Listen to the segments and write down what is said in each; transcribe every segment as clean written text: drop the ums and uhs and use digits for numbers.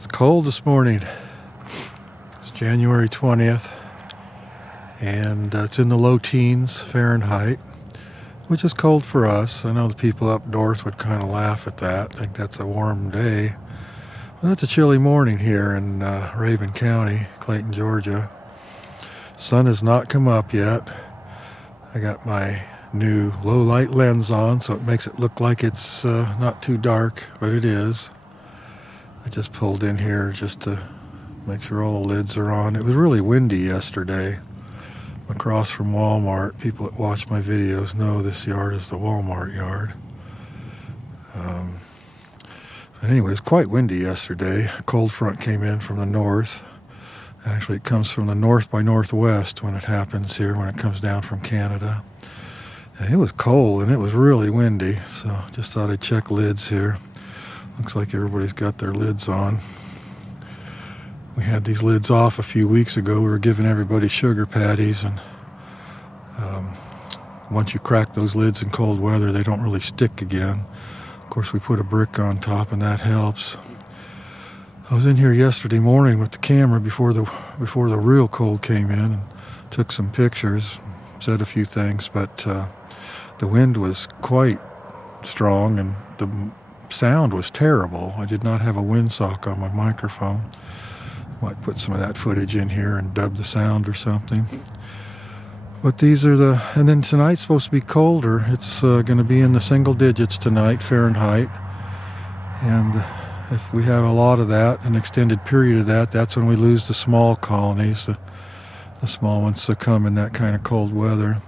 It's cold this morning. It's January 20th, and it's in the low teens Fahrenheit, which is cold for us. I know the people up north would kind of laugh at that, think that's a warm day. Well, it's a chilly morning here in Raven County, Clayton, Georgia. Sun has not come up yet. I got my new low light lens on, so it makes it look like it's not too dark, but it is. I just pulled in here just to make sure all the lids are on. It was really windy yesterday. I'm across from Walmart. People that watch my videos know this yard is the Walmart yard. Anyway, it was quite windy yesterday. A cold front came in from the north. Actually, it comes from the north by northwest when it happens here, when it comes down from Canada. And it was cold and it was really windy, so just thought I'd check lids here. Looks like everybody's got their lids on. We had these lids off a few weeks ago. We were giving everybody sugar patties, and once you crack those lids in cold weather, they don't really stick again. Of course, we put a brick on top, and that helps. I was in here yesterday morning with the camera before the real cold came in, and took some pictures, said a few things, but the wind was quite strong, and the sound was terrible. I did not have a windsock on my microphone. Might put some of that footage in here and dub the sound or something. But these are and then tonight's supposed to be colder. It's going to be in the single digits tonight, Fahrenheit. And if we have a lot of that, an extended period of that, that's when we lose the small colonies. The small ones succumb in that kind of cold weather.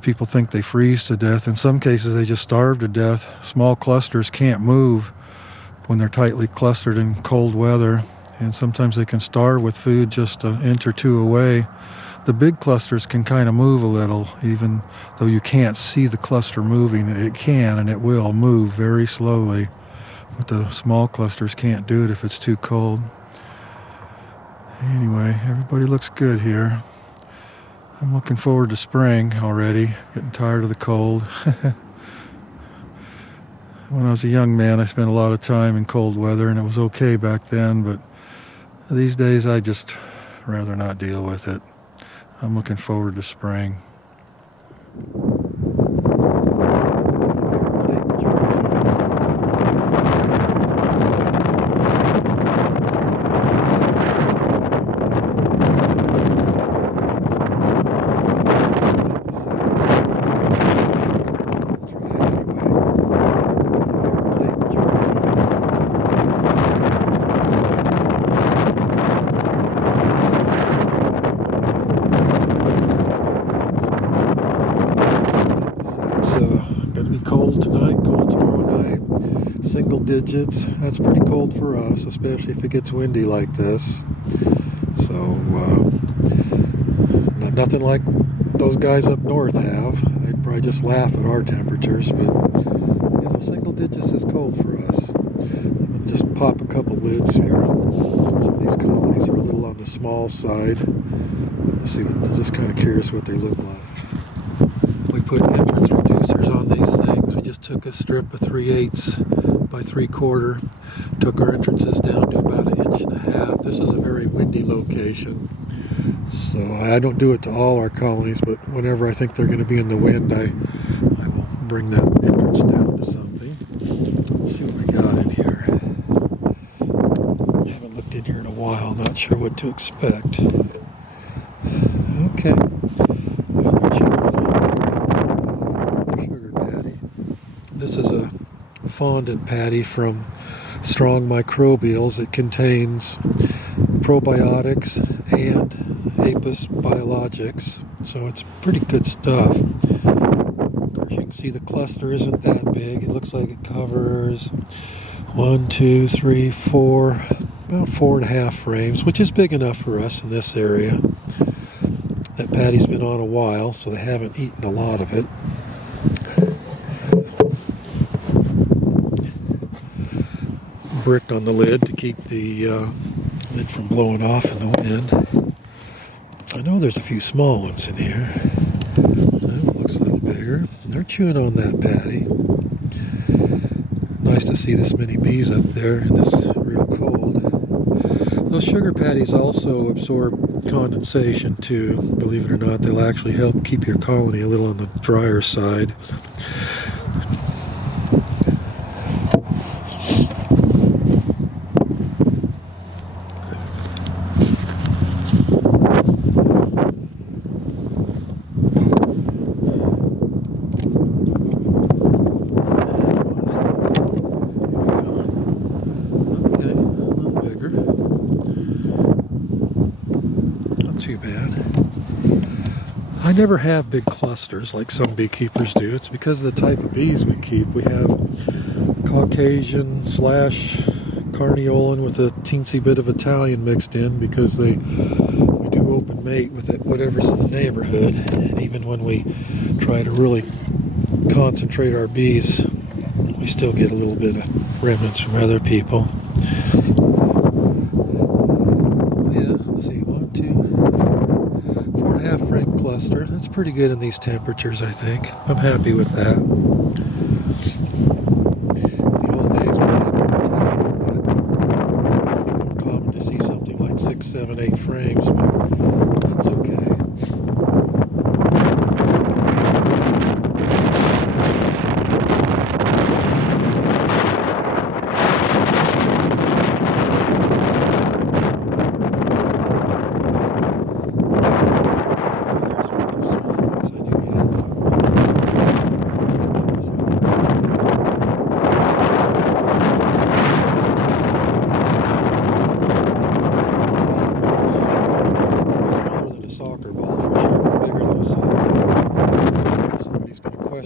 People think they freeze to death. In some cases, they just starve to death. Small clusters can't move when they're tightly clustered in cold weather, and sometimes they can starve with food just an inch or two away. The big clusters can kind of move a little, even though you can't see the cluster moving. It can and it will move very slowly, but the small clusters can't do it if it's too cold. Anyway, everybody looks good here. I'm looking forward to spring already, getting tired of the cold. When I was a young man, I spent a lot of time in cold weather, and it was okay back then, but these days I just rather not deal with it. I'm looking forward to spring. It's going to be cold tonight, cold tomorrow night. Single digits. That's pretty cold for us, especially if it gets windy like this. So, nothing like those guys up north have. They'd probably just laugh at our temperatures, but single digits is cold for us. I'm going to just pop a couple lids here. Some of these colonies are a little on the small side. Let's see, just kind of curious what they look like. We put entrance reducers on these things. We just took a strip of 3/8 by 3/4, took our entrances down to about 1.5 inches. This is a very windy location, so I don't do it to all our colonies, but whenever I think they're going to be in the wind, I will bring that entrance down to something. Let's see what we got in here. I haven't looked in here in a while, not sure what to expect. Okay. Sugar patty. This is a fondant patty from Strong Microbials. It contains probiotics and Apis biologics, so it's pretty good stuff. Of course, you can see the cluster isn't that big. It looks like it covers 1, 2, 3, 4, about 4.5 frames, which is big enough for us in this area. That patty's been on a while, so they haven't eaten a lot of it. Brick on the lid to keep the lid from blowing off in the wind. I know there's a few small ones in here. That looks a little bigger. They're chewing on that patty. Nice to see this many bees up there in this real cold. Well, sugar patties also absorb condensation too. Believe it or not, they'll actually help keep your colony a little on the drier side. Too bad. I never have big clusters like some beekeepers do. It's because of the type of bees we keep. We have Caucasian / Carniolan with a teensy bit of Italian mixed in because we do open mate with whatever's in the neighborhood. And even when we try to really concentrate our bees, we still get a little bit of remnants from other people. Frame cluster. That's pretty good in these temperatures, I think. I'm happy with that. The old days when I had more common to see something like 6, 7, 8 frames, but that's okay.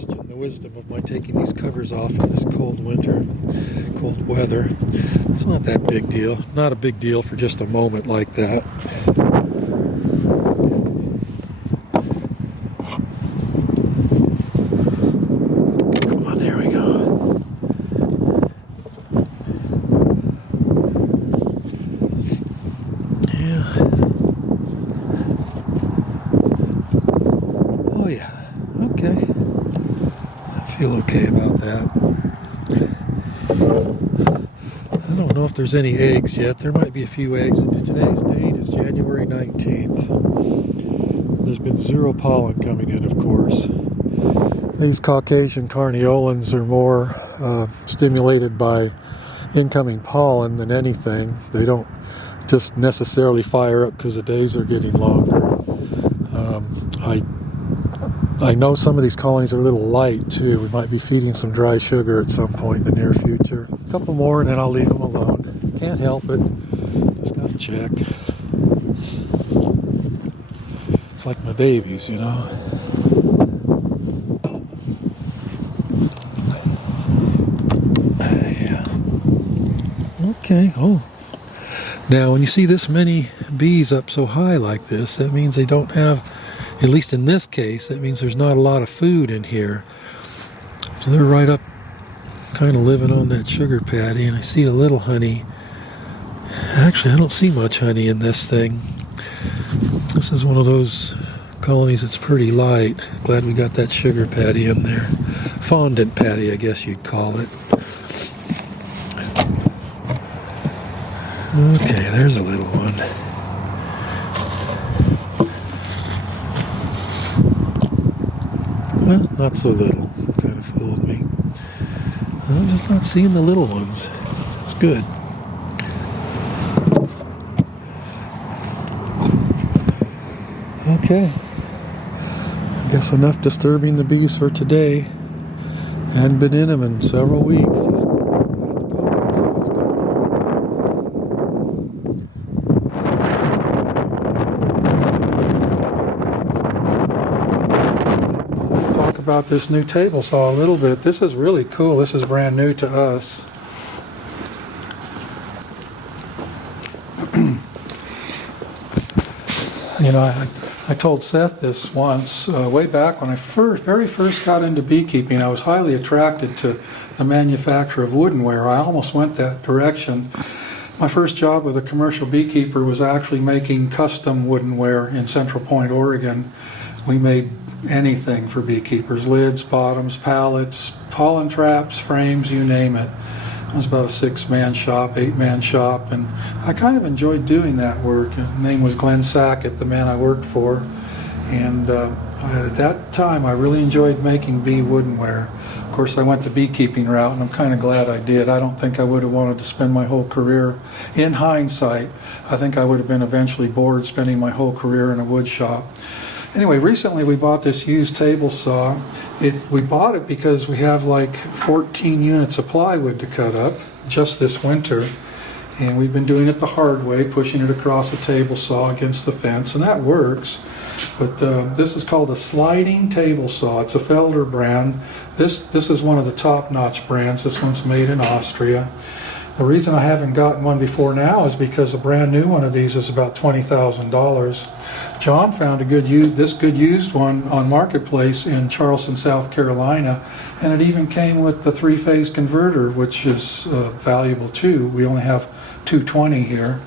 The wisdom of my taking these covers off in this cold weather. It's not that big deal. Not a big deal for just a moment like that. Come on, there we go. Yeah. Oh yeah. Okay. Feel okay about that. I don't know if there's any eggs yet. There might be a few eggs. Today's date is January 19th. There's been 0 pollen coming in, of course. These Caucasian Carniolans are more stimulated by incoming pollen than anything. They don't just necessarily fire up because the days are getting longer. I know some of these colonies are a little light too. We might be feeding some dry sugar at some point in the near future. A couple more and then I'll leave them alone. Can't help it. Just gotta check. It's like my babies, you know. Yeah. Okay. Oh. Now when you see this many bees up so high like this, that means they don't have, at least in this case, that means there's not a lot of food in here. So they're right up, kind of living on that sugar patty, and I see a little honey. Actually, I don't see much honey in this thing. This is one of those colonies that's pretty light. Glad we got that sugar patty in there. Fondant patty, I guess you'd call it. Okay, there's a little one. Well, not so little. Kind of fooled me. I'm just not seeing the little ones. It's good. Okay. I guess enough disturbing the bees for today. Hadn't been in them in several weeks. Just about this new table saw a little bit. This is really cool. This is brand new to us. You know, I told Seth this once, way back when I very first got into beekeeping. I was highly attracted to the manufacture of woodenware. I almost went that direction. My first job with a commercial beekeeper was actually making custom woodenware in Central Point, Oregon. We made anything for beekeepers: lids, bottoms, pallets, pollen traps, frames, you name it. It was about a 6-man shop, 8-man shop, and I kind of enjoyed doing that work. His name was Glenn Sackett, the man I worked for, and at that time I really enjoyed making bee woodenware. Of course, I went the beekeeping route, and I'm kind of glad I did. I don't think I would have wanted to spend my whole career, in hindsight, I think I would have been eventually bored spending my whole career in a wood shop. Anyway, recently we bought this used table saw. We bought it because we have like 14 units of plywood to cut up just this winter. And we've been doing it the hard way, pushing it across the table saw against the fence, and that works. But this is called a sliding table saw. It's a Felder brand. This is one of the top-notch brands. This one's made in Austria. The reason I haven't gotten one before now is because a brand new one of these is about $20,000. John found this good used one on Marketplace in Charleston, South Carolina, and it even came with the 3-phase converter, which is valuable too. We only have 220 here,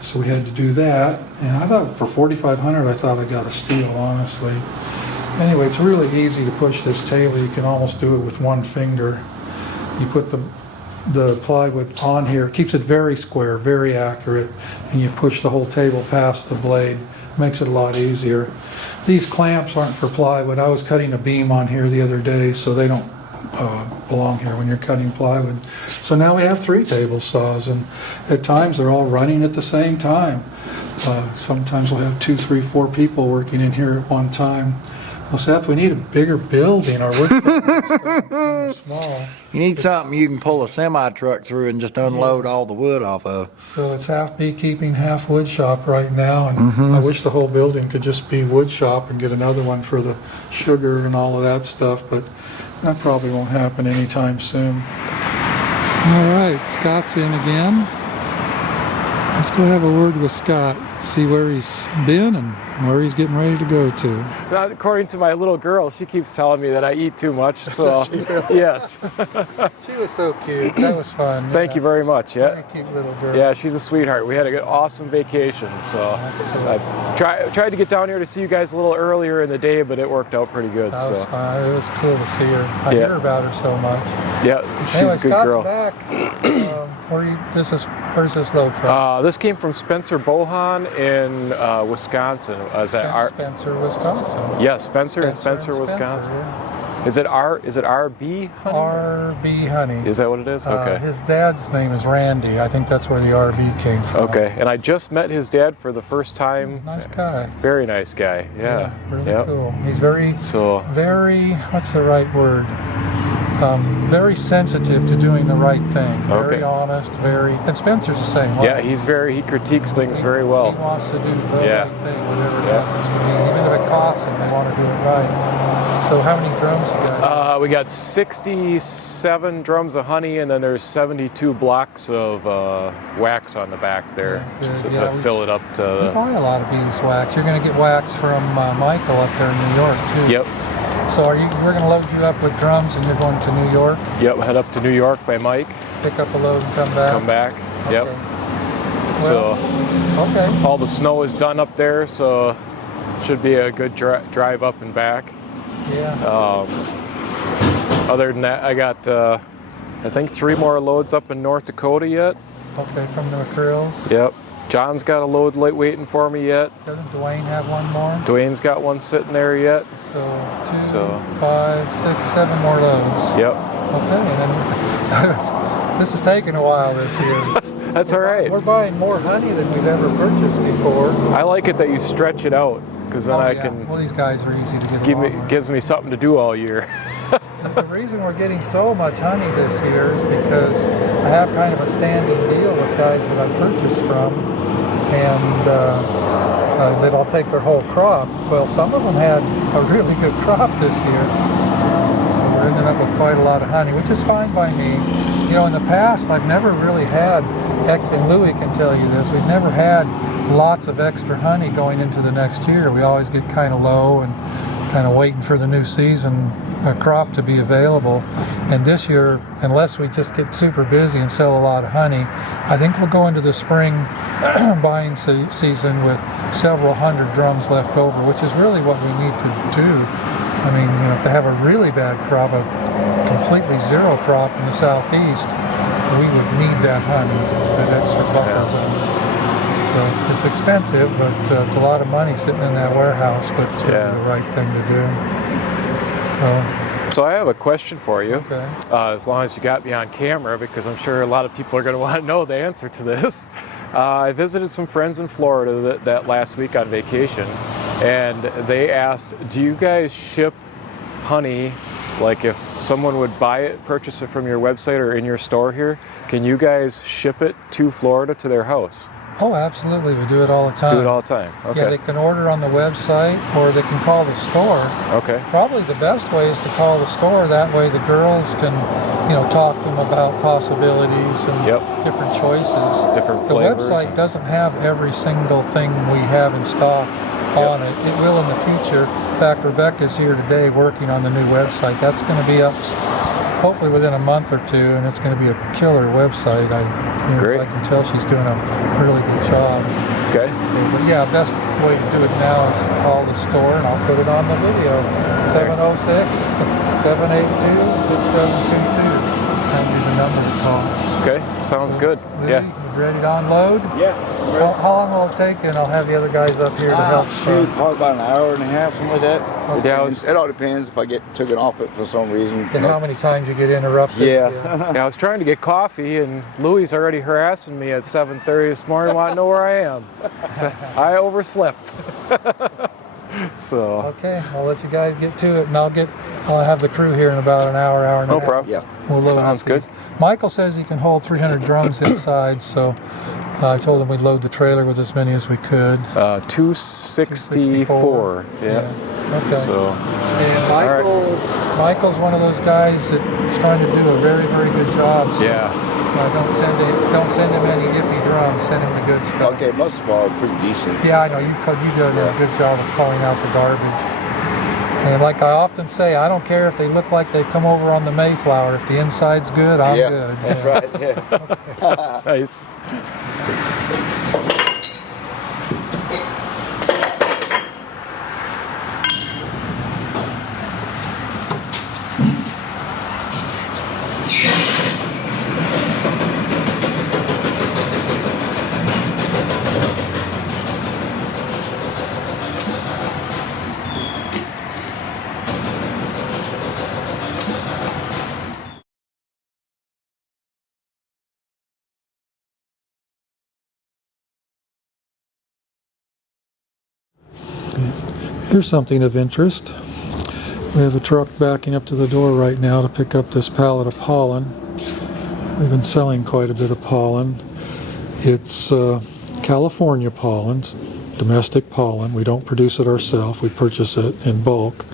so we had to do that. And I thought for $4,500, I thought I got a steal, honestly. Anyway, it's really easy to push this table. You can almost do it with one finger. You put the plywood on here, keeps it very square, very accurate, and you push the whole table past the blade. Makes it a lot easier. These clamps aren't for plywood. I was cutting a beam on here the other day, so they don't belong here when you're cutting plywood. So now we have 3 table saws, and at times they're all running at the same time. Sometimes we'll have 2, 3, 4 people working in here at one time. Well, Seth, we need a bigger building. Our work is small. You need something you can pull a semi-truck through and just unload all the wood off of. So it's half beekeeping, half wood shop right now, and I wish the whole building could just be wood shop and get another one for the sugar and all of that stuff, but that probably won't happen anytime soon. All right, Scott's in again. Let's go have a word with Scott, see where he's been and where he's getting ready to go to. Not according to my little girl, she keeps telling me that I eat too much, so yes. She was so cute. That was fun. Thank you very much. Yeah. Very cute little girl. Yeah, she's a sweetheart. We had a good, awesome vacation, so that's cool. I tried to get down here to see you guys a little earlier in the day, but it worked out pretty good. That was fun. It was cool to see her. I hear about her so much. Yeah, she's anyway, a good Scott's girl. Back. Where's this load from? This came from Spencer Bohan in Wisconsin. Spencer, Wisconsin. Yeah, Spencer in Spencer, Wisconsin. Yeah. Is it RB Honey? RB Honey. Is that what it is? Okay. His dad's name is Randy. I think that's where the RB came from. Okay, and I just met his dad for the first time. Nice guy. Very nice guy. Yeah. Really cool. He's very, what's the right word? Very sensitive to doing the right thing. Very honest, and Spencer's the same way. Yeah, he critiques things very well. He wants to do the right thing, whatever it happens to be. Even if it costs him, they want to do it right. So how many drums you got? We got 67 drums of honey, and then there's 72 blocks of wax on the back there, just to fill it up to... You buy a lot of beeswax. You're going to get wax from Michael up there in New York, too. Yep. So we're going to load you up with drums and you're going to New York? Yep, head up to New York by Mike. Pick up a load and come back? Come back, okay. Yep. Well, all the snow is done up there, so should be a good drive up and back. Yeah. Other than that, I got, I think 3 more loads up in North Dakota yet. Okay, from the McCrills? Yep. John's got a load waiting for me yet. Doesn't Dwayne have one more? Dwayne's got one sitting there yet. So 2, 5, 6, 7 more loads. Yep. Okay, and then this is taking a while this year. That's all right. We're buying more honey than we've ever purchased before. I like it that you stretch it out, because then I can... Well, these guys are easy to get gives me something to do all year. The reason we're getting so much honey this year is because I have kind of a standing deal with guys that I purchased from, and that I'll take their whole crop. Well, some of them had a really good crop this year, so we're ending up with quite a lot of honey, which is fine by me. You know, in the past, I've never really had, and Louis can tell you this, we've never had lots of extra honey going into the next year. We always get kind of low and kind of waiting for the new season crop to be available. And this year, unless we just get super busy and sell a lot of honey, I think we'll go into the spring buying season with several hundred drums left over, which is really what we need to do. I mean, if they have a really bad crop, a completely zero crop in the southeast, we would need that honey, that extra buffer zone. So it's expensive, but it's a lot of money sitting in that warehouse, but it's really the right thing to do. So I have a question for you, Okay. as long as you got me on camera, because I'm sure a lot of people are going to want to know the answer to this. I visited some friends in Florida that last week on vacation, and they asked, do you guys ship honey? Like if someone would buy it, purchase it from your website or in your store here, can you guys ship it to Florida to their house? Oh, absolutely. We do it all the time. Do it all the time. Okay. Yeah, they can order on the website or they can call the store. Okay. Probably the best way is to call the store. That way the girls can, talk to them about possibilities and different choices. Different the flavors. website doesn't have every single thing we have in stock on it. It will in the future. In fact, Rebecca's here today working on the new website. That's going to be up hopefully within a month or two, and it's going to be a killer website. Great. I can tell she's doing a really good job. Okay. So, but yeah, best way to do it now is call the store, and I'll put it on the video. 706-782-6722. That'll be the number to call. Okay. Sounds good. Louis, Yeah. you ready to unload? Yeah. How long will it take? And I'll have the other guys up here to help. Shoot, probably about an hour and a half, something like that. Yeah, It all depends if I get off it for some reason. And how many times you get interrupted? Yeah. Yeah, I was trying to get coffee, and Louis is already harassing me at 7:30 this morning, wanting to know where I am. So I overslept. So. Okay, I'll let you guys get to it, and I'll have the crew here in about an hour and a No half. problem. Yeah. We'll load Sounds up good. these. Michael says he can hold 300 drums inside, so I told him we'd load the trailer with as many as we could. 264. Yeah. Okay. So. And Michael's one of those guys that's trying to do a very, very good job. So Yeah. don't send him any iffy drums. Send him the good stuff. Okay, most of all are pretty decent. Yeah, I know you do a good job of calling out the garbage. And like I often say, I don't care if they look like they come over on the Mayflower. If the inside's good, I'm good. That's right. Yeah. Nice. Here's something of interest. We have a truck backing up to the door right now to pick up this pallet of pollen. We've been selling quite a bit of pollen. It's California pollen, domestic pollen. We don't produce it ourselves. We purchase it in bulk.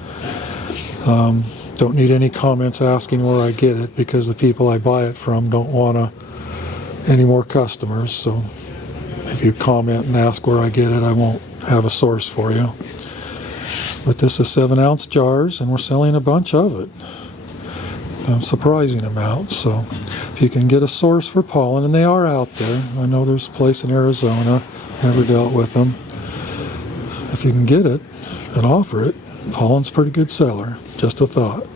Don't need any comments asking where I get it, because the people I buy it from don't want any more customers. So if you comment and ask where I get it, I won't have a source for you. But this is 7-ounce jars, and we're selling a bunch of it. A surprising amount. So if you can get a source for pollen, and they are out there. I know there's a place in Arizona. Never dealt with them. If you can get it and offer it, pollen's a pretty good seller. Just a thought.